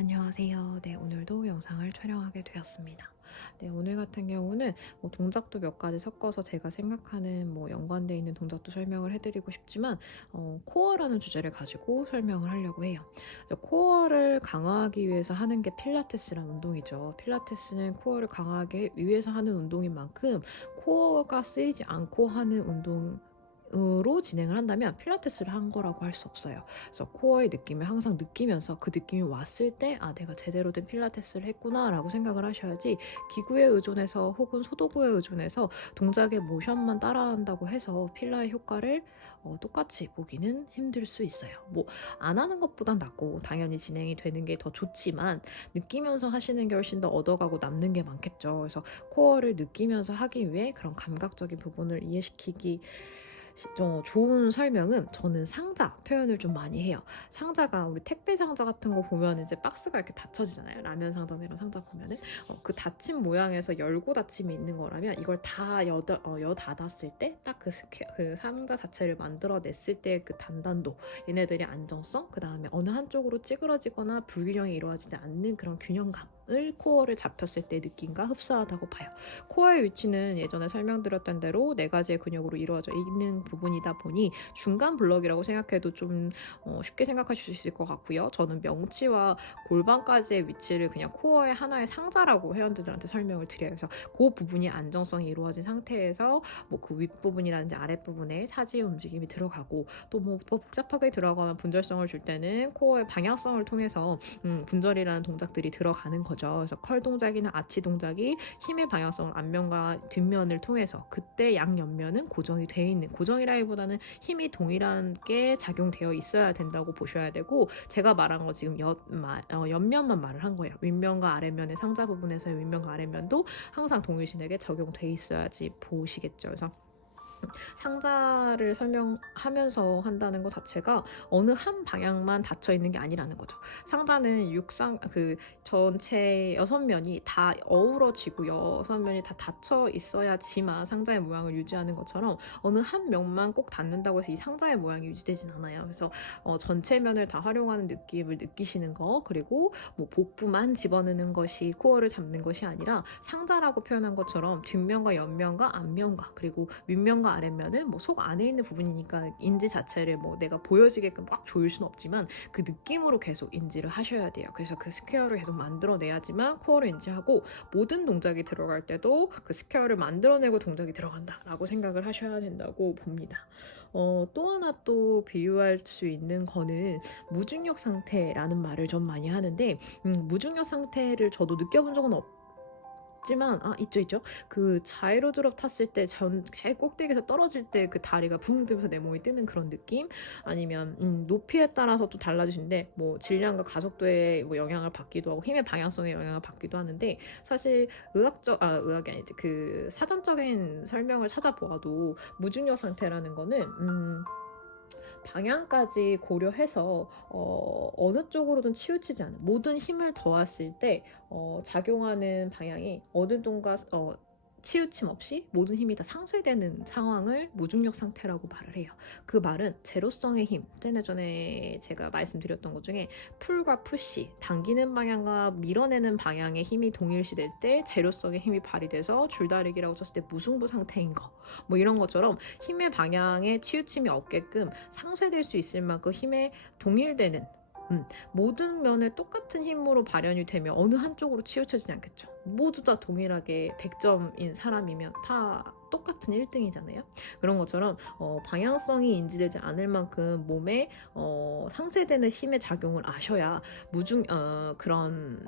안녕하세요. 네, 오늘도 영상을 촬영하게 되었습니다. 네, 오늘 같은 경우는 동작도 몇 가지 섞어서 제가 생각하는 연관되어 있는 동작도 설명을 해드리고 싶지만 코어라는 주제를 가지고 설명을 하려고 해요. 그래서 코어를 강화하기 위해서 하는 게 필라테스라는 운동이죠. 필라테스는 코어를 강화하기 위해서 하는 운동인 만큼 코어가 쓰이지 않고 하는 운동으로 진행을 한다면 필라테스를 한 거라고 할 수 없어요. 그래서 코어의 느낌을 항상 느끼면서 그 느낌이 왔을 때 내가 제대로 된 필라테스를 했구나 라고 생각을 하셔야지, 기구에 의존해서 혹은 소도구에 의존해서 동작의 모션만 따라한다고 해서 필라의 효과를 똑같이 보기는 힘들 수 있어요. 안 하는 것보단 낫고 당연히 진행이 되는 게 더 좋지만 느끼면서 하시는 게 훨씬 더 얻어가고 남는 게 많겠죠. 그래서 코어를 느끼면서 하기 위해 그런 감각적인 부분을 이해시키기 좋은 설명은, 저는 상자 표현을 좀 많이 해요. 상자가 우리 택배 상자 같은 거 보면 이제 박스가 이렇게 닫혀지잖아요. 라면 상자나 이런 상자 보면은 그 닫힌 모양에서 열고 닫힘이 있는 거라면, 이걸 다 여 닫았을 때 딱 그 상자 자체를 만들어냈을 때 그 단단도, 얘네들의 안정성, 그 다음에 어느 한쪽으로 찌그러지거나 불균형이 이루어지지 않는 그런 균형감을 코어를 잡혔을 때 느낌과 흡사하다고 봐요. 코어의 위치는 예전에 설명드렸던 대로 네 가지의 근육으로 이루어져 있는 부분이다 보니 중간 블럭이라고 생각해도 좀 쉽게 생각하실 수 있을 것 같고요. 저는 명치와 골반까지의 위치를 그냥 코어의 하나의 상자라고 회원들한테 설명을 드려요. 그래서 그 부분이 안정성이 이루어진 상태에서 그 윗부분이라든지 아랫부분에 차지의 움직임이 들어가고, 또 복잡하게 들어가면 분절성을 줄 때는 코어의 방향성을 통해서 분절이라는 동작들이 들어가는 거죠. 그래서 컬 동작이나 아치 동작이 힘의 방향성을 앞면과 뒷면을 통해서, 그때 양옆면은 고정이 되어 있는, 고정이라기보다는 힘이 동일하게 작용되어 있어야 된다고 보셔야 되고, 제가 말한 거 지금 옆면만 말을 한 거예요. 윗면과 아랫면의 상자 부분에서의 윗면과 아랫면도 항상 동일신에게 적용돼 있어야지 보시겠죠. 그래서 상자를 설명하면서 한다는 것 자체가 어느 한 방향만 닫혀 있는 게 아니라는 거죠. 상자는 그 전체 6면이 다 어우러지고 6면이 다 닫혀 있어야지만 상자의 모양을 유지하는 것처럼, 어느 한 면만 꼭 닫는다고 해서 이 상자의 모양이 유지되진 않아요. 그래서 전체 면을 다 활용하는 느낌을 느끼시는 거, 그리고 복부만 집어넣는 것이 코어를 잡는 것이 아니라, 상자라고 표현한 것처럼 뒷면과 옆면과 앞면과 그리고 윗면과 아랫면은 속 안에 있는 부분이니까 인지 자체를 내가 보여지게끔 꽉 조일 수는 없지만 그 느낌으로 계속 인지를 하셔야 돼요. 그래서 그 스퀘어를 계속 만들어내야지만 코어를 인지하고, 모든 동작이 들어갈 때도 그 스퀘어를 만들어내고 동작이 들어간다 라고 생각을 하셔야 된다고 봅니다. 또 하나 또 비유할 수 있는 거는 무중력 상태라는 말을 좀 많이 하는데, 무중력 상태를 저도 느껴본 적은 없지만 있죠. 그 자이로 드롭 탔을 때 제일 꼭대기에서 떨어질 때 그 다리가 붕 뜨면서 내 몸이 뜨는 그런 느낌, 아니면 높이에 따라서 또 달라지는데 질량과 가속도에 영향을 받기도 하고 힘의 방향성에 영향을 받기도 하는데, 사실 의학이 아니지, 그 사전적인 설명을 찾아보아도 무중력 상태라는 거는 방향까지 고려해서 어느 쪽으로든 치우치지 않은, 모든 힘을 더했을 때 작용하는 방향이 어느 동과 치우침 없이 모든 힘이 다 상쇄되는 상황을 무중력 상태라고 말을 해요. 그 말은 제로성의 힘, 전에 제가 말씀드렸던 것 중에 풀과 푸시, 당기는 방향과 밀어내는 방향의 힘이 동일시될 때 제로성의 힘이 발휘돼서 줄다리기라고 쳤을 때 무승부 상태인 거, 이런 것처럼 힘의 방향에 치우침이 없게끔 상쇄될 수 있을 만큼 힘에 동일되는, 모든 면에 똑같은 힘으로 발현이 되면 어느 한쪽으로 치우쳐지지 않겠죠. 모두 다 동일하게 100점인 사람이면 다 똑같은 1등이잖아요. 그런 것처럼 방향성이 인지되지 않을 만큼 몸에 상쇄되는 힘의 작용을 아셔야 그런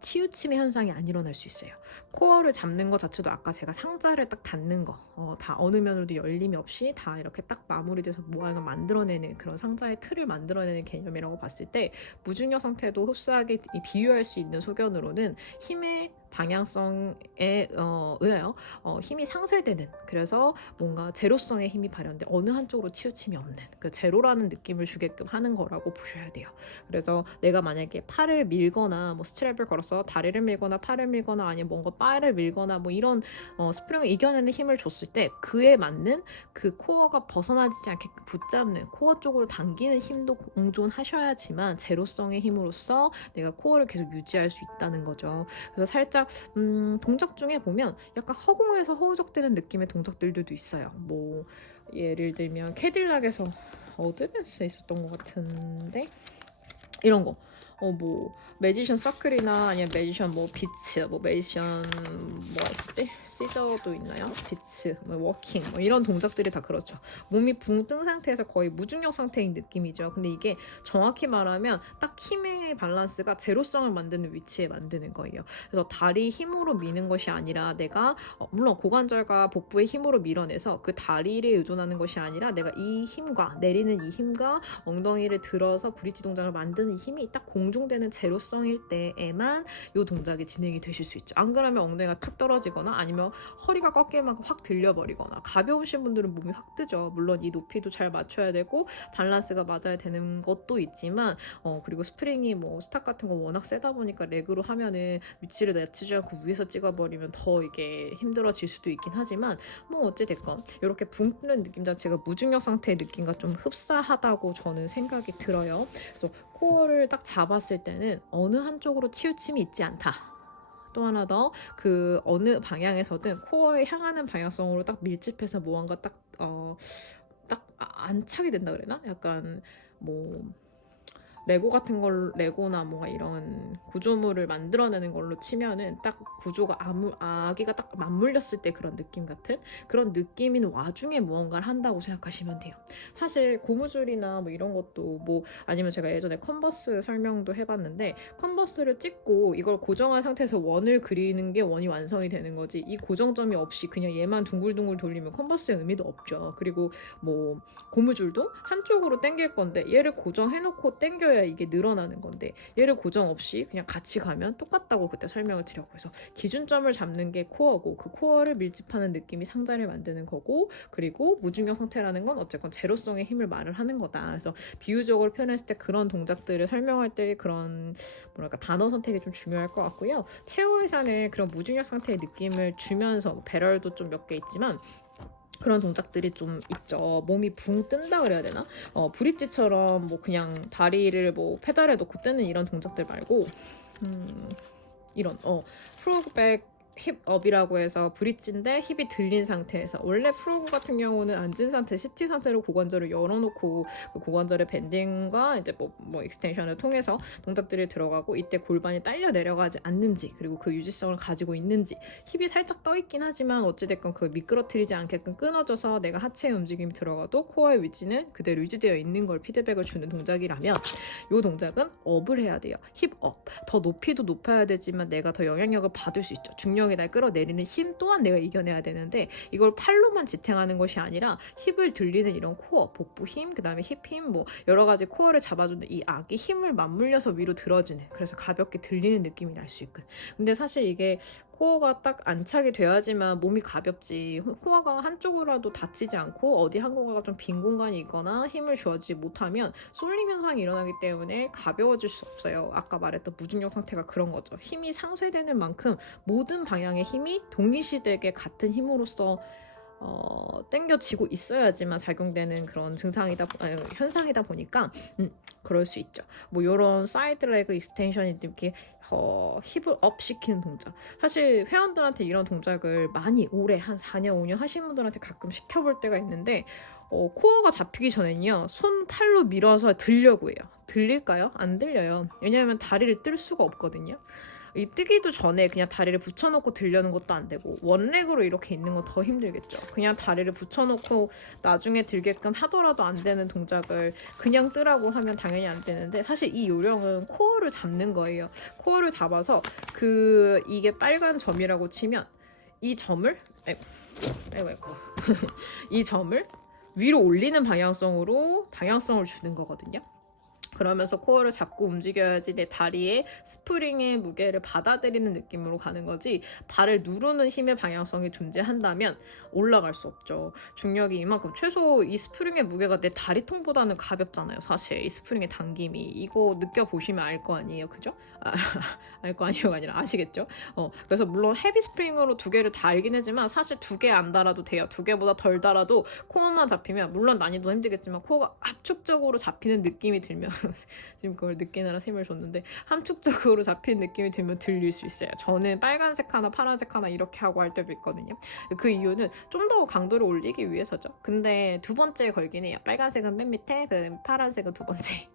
치우침의 현상이 안 일어날 수 있어요. 코어를 잡는 것 자체도 아까 제가 상자를 딱 닫는 거, 다 어느 면으로도 열림이 없이 다 이렇게 딱 마무리돼서 모양을 만들어내는, 그런 상자의 틀을 만들어내는 개념이라고 봤을 때, 무중력 상태도 흡사하게 비유할 수 있는 소견으로는 힘의 방향성에 의하여 힘이 상쇄되는, 그래서 뭔가 제로성의 힘이 발현돼 어느 한쪽으로 치우침이 없는, 그 제로라는 느낌을 주게끔 하는 거라고 보셔야 돼요. 그래서 내가 만약에 팔을 밀거나 스트랩을 걸었을 힘으로써 다리를 밀거나 팔을 밀거나 아니면 뭔가 바를 밀거나 뭐 이런 스프링을 이겨내는 힘을 줬을 때 그에 맞는 그 코어가 벗어나지 않게 붙잡는 코어 쪽으로 당기는 힘도 공존하셔야지만 제로성의 힘으로써 내가 코어를 계속 유지할 수 있다는 거죠. 그래서 살짝 동작 중에 보면 약간 허공에서 허우적대는 느낌의 동작들도 있어요. 뭐 예를 들면 캐딜락에서 어드밴스에 있었던 것 같은데 이런 거. 뭐 매지션 서클이나 아니면 매지션 뭐 비츠, 뭐 매지션 뭐가 있었지? 시저도 있나요? 비츠, 뭐 워킹, 뭐 이런 동작들이 다 그렇죠. 몸이 붕 뜬 상태에서 거의 무중력 상태인 느낌이죠. 근데 이게 정확히 말하면 딱 힘의 밸런스가 제로성을 만드는 위치에 만드는 거예요. 그래서 다리 힘으로 미는 것이 아니라 내가 물론 고관절과 복부의 힘으로 밀어내서 그 다리를 의존하는 것이 아니라 내가 이 힘과 내리는 이 힘과 엉덩이를 들어서 브릿지 동작을 만드는 이 힘이 딱 공존되는 제로성일 때에만 이 동작이 진행이 되실 수 있죠. 안 그러면 엉덩이가 툭 떨어지거나 아니면 허리가 꺾일 만큼 확 들려버리거나 가벼우신 분들은 몸이 확 뜨죠. 물론 이 높이도 잘 맞춰야 되고 밸런스가 맞아야 되는 것도 있지만 그리고 스프링이 뭐 스탁 같은 거 워낙 세다 보니까 레그로 하면은 위치를 낮추지 않고 위에서 찍어버리면 더 이게 힘들어질 수도 있긴 하지만 뭐 어찌됐건 이렇게 붕 뜨는 느낌 자체가 무중력 상태의 느낌과 좀 흡사하다고 저는 생각이 들어요. 그래서 코어를 딱 잡았을 때는 어느 한쪽으로 치우침이 있지 않다. 또 하나 더 그 어느 방향에서든 코어에 향하는 방향성으로 딱 밀집해서 무언가 딱 안착이 된다 그래나? 약간 뭐 레고 같은 걸 레고나 뭔가 이런 구조물을 만들어내는 걸로 치면은 딱 구조가 아기가 딱 맞물렸을 때 그런 느낌 같은 그런 느낌인 와중에 무언가를 한다고 생각하시면 돼요. 사실 고무줄이나 뭐 이런 것도 뭐 아니면 제가 예전에 컨버스 설명도 해봤는데 컨버스를 찍고 이걸 고정한 상태에서 원을 그리는 게 원이 완성이 되는 거지 이 고정점이 없이 그냥 얘만 둥글둥글 돌리면 컨버스의 의미도 없죠. 그리고 뭐 고무줄도 한쪽으로 당길 건데 얘를 고정해놓고 당겨야 이게 늘어나는 건데 얘를 고정 없이 그냥 같이 가면 똑같다고 그때 설명을 드렸고 그래서 기준점을 잡는 게 코어고 그 코어를 밀집하는 느낌이 상자를 만드는 거고 그리고 무중력 상태라는 건 어쨌건 제로성의 힘을 말을 하는 거다. 그래서 비유적으로 표현했을 때 그런 동작들을 설명할 때 그런 뭐랄까 단어 선택이 좀 중요할 것 같고요. 체오의사는 그런 무중력 상태의 느낌을 주면서 배럴도 좀 몇 개 있지만 그런 동작들이 좀 있죠. 몸이 붕 뜬다 그래야 되나? 브릿지처럼 뭐 그냥 다리를 뭐 페달에 놓고 뜨는 이런 동작들 말고 이런 프로그백 힙업이라고 해서 브릿지인데 힙이 들린 상태에서 원래 프로그 같은 경우는 앉은 상태, 시티 상태로 고관절을 열어놓고 그 고관절의 밴딩과 이제 뭐 익스텐션을 통해서 동작들이 들어가고 이때 골반이 딸려 내려가지 않는지 그리고 그 유지성을 가지고 있는지 힙이 살짝 떠있긴 하지만 어찌됐건 그 미끄러뜨리지 않게끔 끊어져서 내가 하체의 움직임이 들어가도 코어의 위치는 그대로 유지되어 있는 걸 피드백을 주는 동작이라면 이 동작은 업을 해야 돼요. 힙업. 더 높이도 높아야 되지만 내가 더 영향력을 받을 수 있죠. 중력이 날 끌어내리는 힘 또한 내가 이겨내야 되는데 이걸 팔로만 지탱하는 것이 아니라 힙을 들리는 이런 코어, 복부 힘, 그 다음에 힙 힘, 뭐 여러 가지 코어를 잡아주는 이 악이 힘을 맞물려서 위로 들어지는 그래서 가볍게 들리는 느낌이 날 수 있고 근데 사실 이게 코어가 딱 안착이 돼야지만 몸이 가볍지 코어가 한쪽으로라도 다치지 않고 어디 한 곳가 좀 빈 공간이 있거나 힘을 주어지지 못하면 쏠림 현상이 일어나기 때문에 가벼워질 수 없어요. 아까 말했던 무중력 상태가 그런 거죠. 힘이 상쇄되는 만큼 모든 방향의 힘이 동일시되게 같은 힘으로써 땡겨지고 있어야지만 작용되는 그런 현상이다 보니까 그럴 수 있죠. 뭐 이런 사이드 레그 익스텐션이 이렇게 힙을 업 시키는 동작. 사실 회원들한테 이런 동작을 많이 오래 한 4년, 5년 하신 분들한테 가끔 시켜볼 때가 있는데 코어가 잡히기 전에는요. 손, 팔로 밀어서 들려고 해요. 들릴까요? 안 들려요. 왜냐하면 다리를 뜰 수가 없거든요. 이 뜨기도 전에 그냥 다리를 붙여놓고 들려는 것도 안 되고 원렉으로 이렇게 있는 건 더 힘들겠죠. 그냥 다리를 붙여놓고 나중에 들게끔 하더라도 안 되는 동작을 그냥 뜨라고 하면 당연히 안 되는데 사실 이 요령은 코어를 잡는 거예요. 코어를 잡아서 이게 빨간 점이라고 치면 이 점을 이 점을 위로 올리는 방향성을 주는 거거든요. 그러면서 코어를 잡고 움직여야지 내 다리에 스프링의 무게를 받아들이는 느낌으로 가는 거지, 발을 누르는 힘의 방향성이 존재한다면 올라갈 수 없죠. 중력이 이만큼, 최소 이 스프링의 무게가 내 다리통보다는 가볍잖아요. 사실 이 스프링의 당김이, 이거 느껴보시면 알 거 아니에요. 그죠? 알 거 아니에요가 아니라 아시겠죠? 그래서 물론 헤비 스프링으로 두 개를 달긴 하지만 사실 두 개 안 달아도 돼요. 두 개보다 덜 달아도 코어만 잡히면, 물론 난이도 힘들겠지만 코어가 압축적으로 잡히는 느낌이 들면 지금 그걸 느끼느라 힘을 줬는데, 함축적으로 잡히는 느낌이 들면 들릴 수 있어요. 저는 빨간색 하나 파란색 하나 이렇게 하고 할 때도 있거든요. 그 이유는 좀 더 강도를 올리기 위해서죠. 근데 두 번째 걸긴 해요. 빨간색은 맨 밑에, 그 파란색은 두 번째.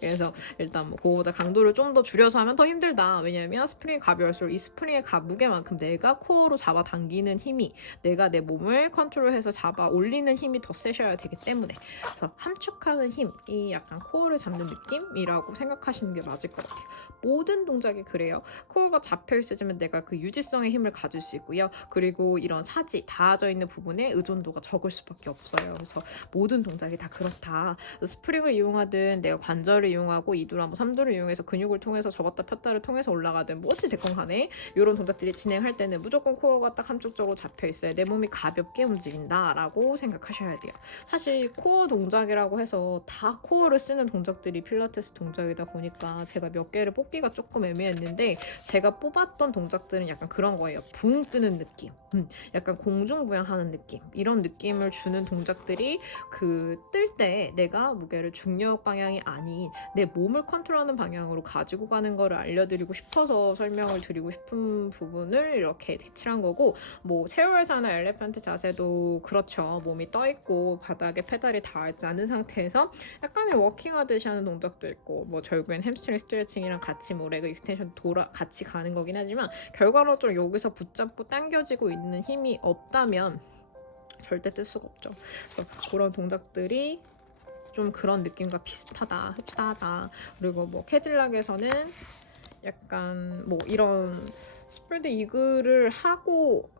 그래서 일단 뭐 그거보다 강도를 좀 더 줄여서 하면 더 힘들다. 왜냐면 스프링이 가벼울수록 이 스프링의 무게만큼 내가 코어로 잡아 당기는 힘이, 내가 내 몸을 컨트롤해서 잡아 올리는 힘이 더 세셔야 되기 때문에, 그래서 함축하는 힘이 약간 코어를 잡는 느낌이라고 생각하시는 게 맞을 것 같아요. 모든 동작이 그래요. 코어가 잡혀 있으면 내가 그 유지성의 힘을 가질 수 있고요. 그리고 이런 사지 닿아져 있는 부분에 의존도가 적을 수밖에 없어요. 그래서 모든 동작이 다 그렇다. 스프링을 이용하든 내가 관절을 이용하고 이두나 뭐 삼두를 이용해서 근육을 통해서 접었다 폈다를 통해서 올라가든 뭐 어찌 됐건 간에 이런 동작들이 진행할 때는 무조건 코어가 딱 함축적으로 잡혀 있어야 내 몸이 가볍게 움직인다라고 생각하셔야 돼요. 사실 코어 동작이라고 해서 다 코어를 쓰는 동작들이 필라테스 동작이다 보니까 제가 몇 개를 뽑기가 조금 애매했는데, 제가 뽑았던 동작들은 약간 그런 거예요. 붕 뜨는 느낌, 약간 공중부양하는 느낌, 이런 느낌을 주는 동작들이 그 뜰 때 내가 무게를 중력 방향이 아닌 내 몸을 컨트롤하는 방향으로 가지고 가는 거를 알려드리고 싶어서 설명을 드리고 싶은 부분을 이렇게 색칠한 거고, 뭐 체어회사나 엘레펀트 자세도 그렇죠. 몸이 떠 있고 바닥에 페달이 닿지 않은 상태에서 약간의 워킹하듯이 하는 동작도 있고, 뭐 결국엔 햄스트링 스트레칭이랑 같이 뭐 레그 익스텐션 같이 가는 거긴 하지만, 결과론적으로 여기서 붙잡고 당겨지고 있는 힘이 없다면 절대 뜰 수가 없죠. 그래서 그런 동작들이 좀 그런 느낌과 비슷하다, 흡사하다. 그리고 뭐 캐딜락에서는 약간 뭐 이런 스프레드 이거를 하고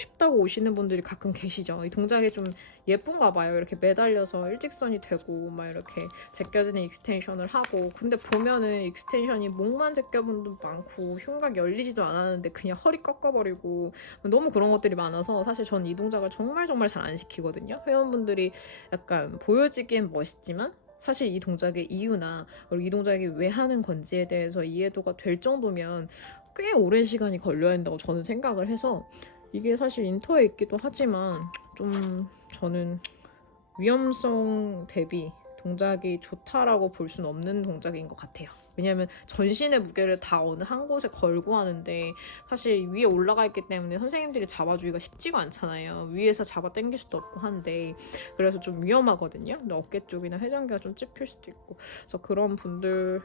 싶다고 오시는 분들이 가끔 계시죠. 이 동작이 좀 예쁜가 봐요. 이렇게 매달려서 일직선이 되고 막 이렇게 제껴지는 익스텐션을 하고, 근데 보면은 익스텐션이 목만 제껴본 분도 많고 흉곽 열리지도 않았는데 그냥 허리 꺾어버리고, 너무 그런 것들이 많아서 사실 저는 이 동작을 정말 잘 안 시키거든요. 회원분들이 약간 보여지기엔 멋있지만 사실 이 동작의 이유나 그리고 이 동작이 왜 하는 건지에 대해서 이해도가 될 정도면 꽤 오랜 시간이 걸려야 한다고 저는 생각을 해서, 이게 사실 인터에 있기도 하지만 좀 저는 위험성 대비 동작이 좋다라고 볼 수는 없는 동작인 것 같아요. 왜냐하면 전신의 무게를 다 어느 한 곳에 걸고 하는데, 사실 위에 올라가 있기 때문에 선생님들이 잡아주기가 쉽지가 않잖아요. 위에서 잡아 당길 수도 없고 한데, 그래서 좀 위험하거든요. 근데 어깨 쪽이나 회전기가 좀 찝힐 수도 있고, 그래서 그런 분들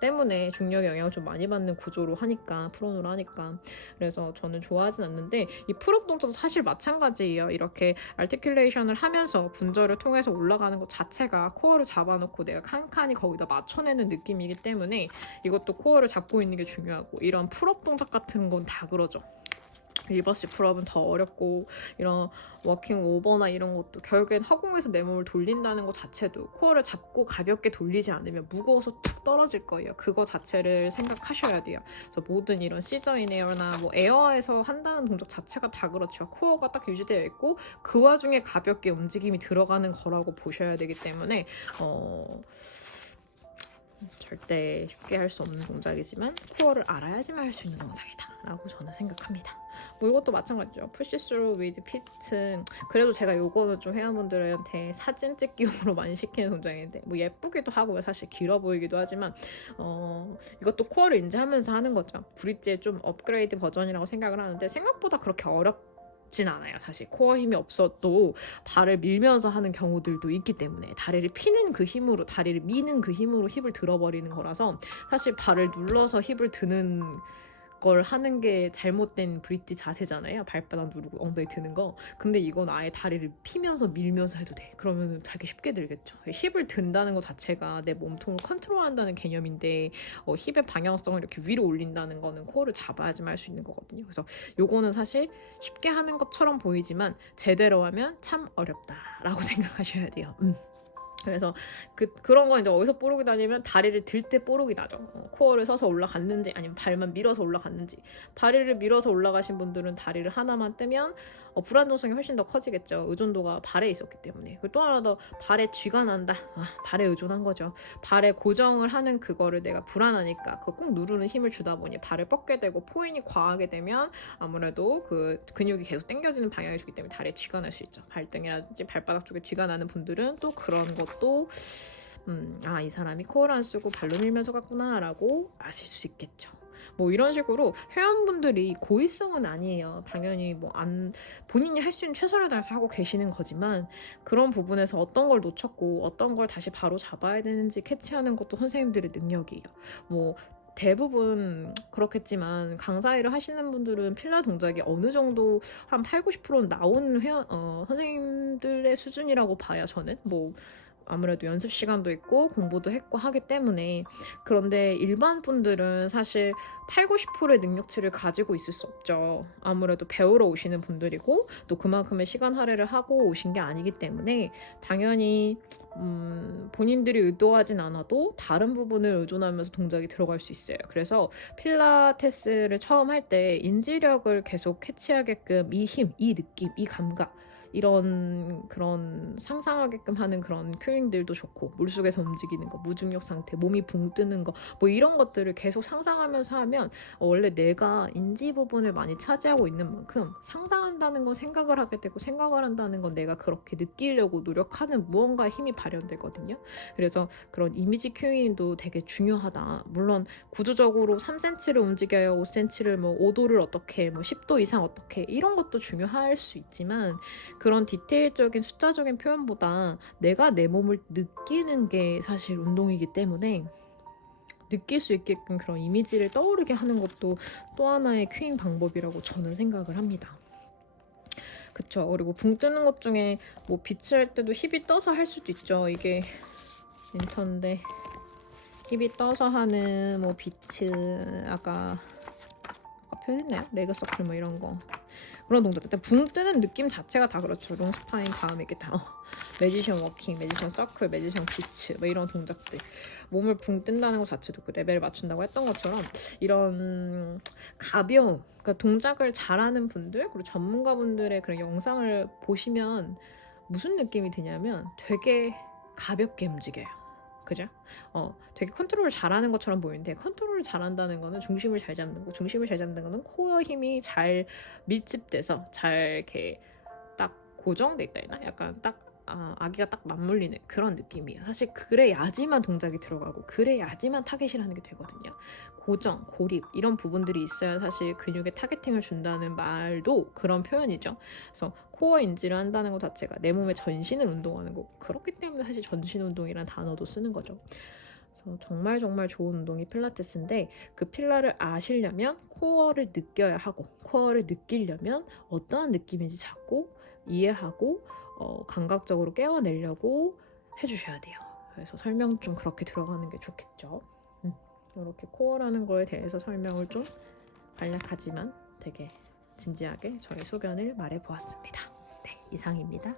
때문에 중력의 영향을 좀 많이 받는 구조로 하니까, 프론으로 하니까. 그래서 저는 좋아하진 않는데, 이 풀업 동작도 사실 마찬가지예요. 이렇게 알티큘레이션을 하면서 분절을 통해서 올라가는 것 자체가 코어를 잡아놓고 내가 칸칸이 거기다 맞춰내는 느낌이기 때문에 이것도 코어를 잡고 있는 게 중요하고, 이런 풀업 동작 같은 건 다 그러죠. 리버시 풀업은 더 어렵고, 이런 워킹 오버나 이런 것도 결국엔 허공에서 내 몸을 돌린다는 것 자체도 코어를 잡고 가볍게 돌리지 않으면 무거워서 툭 떨어질 거예요. 그거 자체를 생각하셔야 돼요. 그래서 모든 이런 시저인 에어나 뭐 에어에서 한다는 동작 자체가 다 그렇죠. 코어가 딱 유지되어 있고 그 와중에 가볍게 움직임이 들어가는 거라고 보셔야 되기 때문에 절대 쉽게 할 수 없는 동작이지만 코어를 알아야지만 할 수 있는 동작이다 라고 저는 생각합니다. 뭐 이것도 마찬가지죠. 푸시 스루 위드 피트, 그래도 제가 요거는 좀 회원분들한테 사진 찍기용으로 많이 시키는 동작인데, 뭐 예쁘기도 하고요. 사실 길어 보이기도 하지만 이것도 코어를 인지하면서 하는 거죠. 브릿지의 좀 업그레이드 버전이라고 생각을 하는데, 생각보다 그렇게 어렵진 않아요. 사실 코어 힘이 없어도 발을 밀면서 하는 경우들도 있기 때문에, 다리를 피는 그 힘으로, 다리를 미는 그 힘으로 힙을 들어버리는 거라서, 사실 발을 눌러서 힙을 드는 걸 하는 게 잘못된 브릿지 자세잖아요. 발바닥 누르고 엉덩이 드는 거. 근데 이건 아예 다리를 피면서 밀면서 해도 돼. 그러면 되게 쉽게 들겠죠. 힙을 든다는 것 자체가 내 몸통을 컨트롤한다는 개념인데, 힙의 방향성을 이렇게 위로 올린다는 거는 코어를 잡아야지만 할 수 있는 거거든요. 그래서 요거는 사실 쉽게 하는 것처럼 보이지만 제대로 하면 참 어렵다라고 생각하셔야 돼요. 그래서 그런 거 이제 어디서 뽀록이 나냐면 다리를 들 때 뽀록이 나죠. 코어를 서서 올라갔는지 아니면 발만 밀어서 올라갔는지. 다리를 밀어서 올라가신 분들은 다리를 하나만 뜨면 불안정성이 훨씬 더 커지겠죠. 의존도가 발에 있었기 때문에. 그리고 또 하나 더 발에 쥐가 난다. 발에 의존한 거죠. 발에 고정을 하는 그거를 내가 불안하니까 그거 꾹 누르는 힘을 주다 보니 발을 뻗게 되고 포인이 과하게 되면 아무래도 그 근육이 계속 당겨지는 방향을 주기 때문에 다리에 쥐가 날 수 있죠. 발등이라든지 발바닥 쪽에 쥐가 나는 분들은 또 그런 것도 이 사람이 코어를 안 쓰고 발로 밀면서 갔구나 라고 아실 수 있겠죠. 뭐 이런 식으로 회원분들이 고의성은 아니에요. 당연히 본인이 할 수 있는 최선을 다해서 하고 계시는 거지만 그런 부분에서 어떤 걸 놓쳤고 어떤 걸 다시 바로 잡아야 되는지 캐치하는 것도 선생님들의 능력이에요. 뭐 대부분 그렇겠지만 강사 일을 하시는 분들은 필라 동작이 어느 정도 한 8, 90%는 나오는 선생님들의 수준이라고 봐요. 저는 아무래도 연습 시간도 있고 공부도 했고 하기 때문에. 그런데 일반 분들은 사실 8, 90%의 능력치를 가지고 있을 수 없죠. 아무래도 배우러 오시는 분들이고 또 그만큼의 시간 할애를 하고 오신 게 아니기 때문에 당연히 본인들이 의도하진 않아도 다른 부분을 의존하면서 동작이 들어갈 수 있어요. 그래서 필라테스를 처음 할 때 인지력을 계속 캐치하게끔 이 힘, 이 느낌, 이 감각 이런 그런 상상하게끔 하는 그런 큐잉들도 좋고, 물속에서 움직이는 거, 무중력 상태, 몸이 붕 뜨는 거, 이런 것들을 계속 상상하면서 하면 원래 내가 인지 부분을 많이 차지하고 있는 만큼 상상한다는 건 생각을 하게 되고, 생각을 한다는 건 내가 그렇게 느끼려고 노력하는 무언가의 힘이 발현되거든요. 그래서 그런 이미지 큐잉도 되게 중요하다. 물론 구조적으로 3cm를 움직여요, 5cm를 5도를 어떻게 10도 이상 어떻게, 이런 것도 중요할 수 있지만 그런 디테일적인 숫자적인 표현보다 내가 내 몸을 느끼는 게 사실 운동이기 때문에 느낄 수 있게끔 그런 이미지를 떠오르게 하는 것도 또 하나의 큐잉 방법이라고 저는 생각을 합니다. 그쵸. 그리고 붕 뜨는 것 중에 비치 할 때도 힙이 떠서 할 수도 있죠. 이게 인턴데 힙이 떠서 하는 비치, 아까 표현했나요? 레그 서클 이런 거, 그런 동작. 일단 붕 뜨는 느낌 자체가 다 그렇죠. 롱스파인 다음에 이게 다 매지션 워킹, 매지션 서클, 매지션 비치 이런 동작들, 몸을 붕 뜬다는 것 자체도 그 레벨을 맞춘다고 했던 것처럼 이런 가벼운, 그러니까 동작을 잘하는 분들 그리고 전문가분들의 그런 영상을 보시면 무슨 느낌이 드냐면 되게 가볍게 움직여요. 그죠? 되게 컨트롤을 잘하는 것처럼 보이는데, 컨트롤을 잘한다는 거는 중심을 잘 잡는 거, 중심을 잘 잡는 거는 코어 힘이 잘 밀집돼서 잘 이렇게 딱 고정돼 있다 했나? 약간 딱 아기가 딱 맞물리는 그런 느낌이에요. 사실 그래야지만 동작이 들어가고 그래야지만 타겟을 하는 게 되거든요. 고정, 고립 이런 부분들이 있어야 사실 근육에 타겟팅을 준다는 말도 그런 표현이죠. 그래서 코어 인지를 한다는 것 자체가 내 몸의 전신을 운동하는 거, 그렇기 때문에 사실 전신 운동이라는 단어도 쓰는 거죠. 그래서 정말 정말 좋은 운동이 필라테스인데, 그 필라를 아시려면 코어를 느껴야 하고, 코어를 느끼려면 어떠한 느낌인지 자꾸 이해하고 감각적으로 깨워내려고 해주셔야 돼요. 그래서 설명 좀 그렇게 들어가는 게 좋겠죠. 이렇게 코어라는 거에 대해서 설명을 좀 간략하지만 되게 진지하게 저의 소견을 말해보았습니다. 네, 이상입니다.